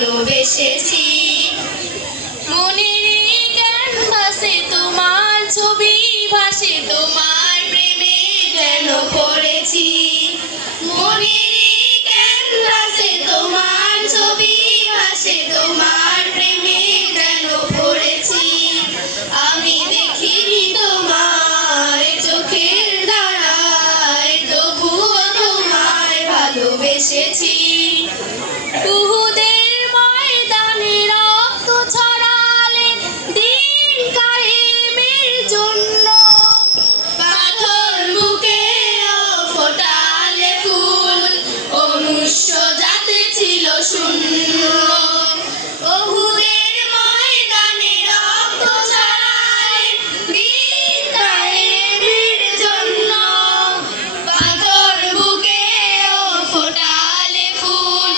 ভালোবেসেছি। মনেরই ক্যানভাসে তোমার ছবি ভাসে, তোমার প্রেমে যেন পড়েছি। মনেরই ক্যানভাসে তোমার ছবি ভাসে, তোমার প্রেমে যেন পড়েছি। আমি দেখিনি তোমায় চোখের দ্বারায়, তবুও তোমায় ভালোবেসেছি। উহুদের ময়দানে রক্ত ছড়ালে দিন কায়েমের জন্য, পাথর বুকেও ফোটালে ফুল, মনুষ্য জাতি ছিল শূন্য। উহুদের ময়দানে রক্ত ছড়ালে দিন কায়েমের জন্য, পাথর বুকেও ফোটালে ফুল,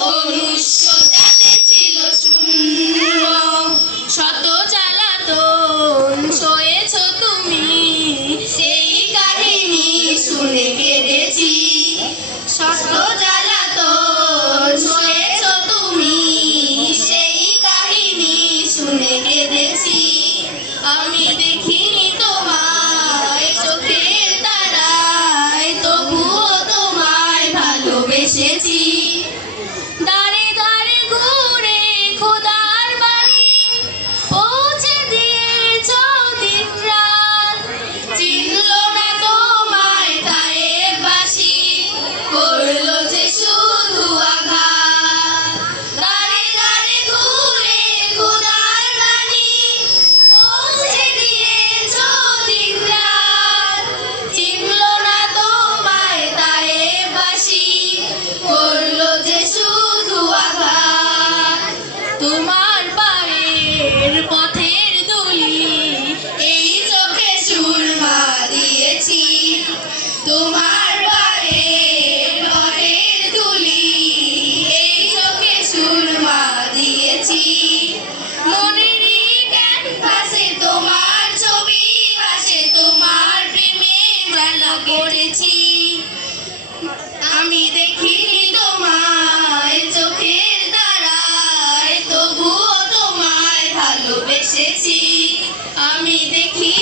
মনুষ্য জাতি ছিল শূন্য। শত জ্বালাতন সয়েছ তুমি, সেই কাহিনী শুনে কেঁদেছি। শত জ্বালাতন সয়েছ তুমি, সেই কাহিনী শুনে কেঁদেছি। আমি দেখিনি তোমায় চোখের তারায়, তবুও তোমায় ভালোবেসেছি। দাঁড়ে দাঁড়ে ঘুরে খোদার বাণী পৌঁছে দিয়েছ দিন রাত, চিনল না তোমায় তায়েফবাসী, করলো যে শুধু আঘাত। দাঁড়ে দাঁড়ে ঘুরে খোদার বাণী পৌঁছে দিয়েছ দিন রাত, চিনল না তোমায় তায়েফবাসী, করলো যে শুধু আঘাত। তোমার পায়ের পথের ধুলি এই চোখে সুরমা দিয়েছি। তোমার পায়ের পথের ধুলি এই চোখে সুরমা দিয়েছি। মনেরই ক্যানভাসে তোমার ছবি ভাসে, তোমার প্রেমে বেলা করেছি। আমি দেখিনি তোমায় চোখের দ্বারায়, তবুও তোমায় ভালোবেসেছি। আমি দেখি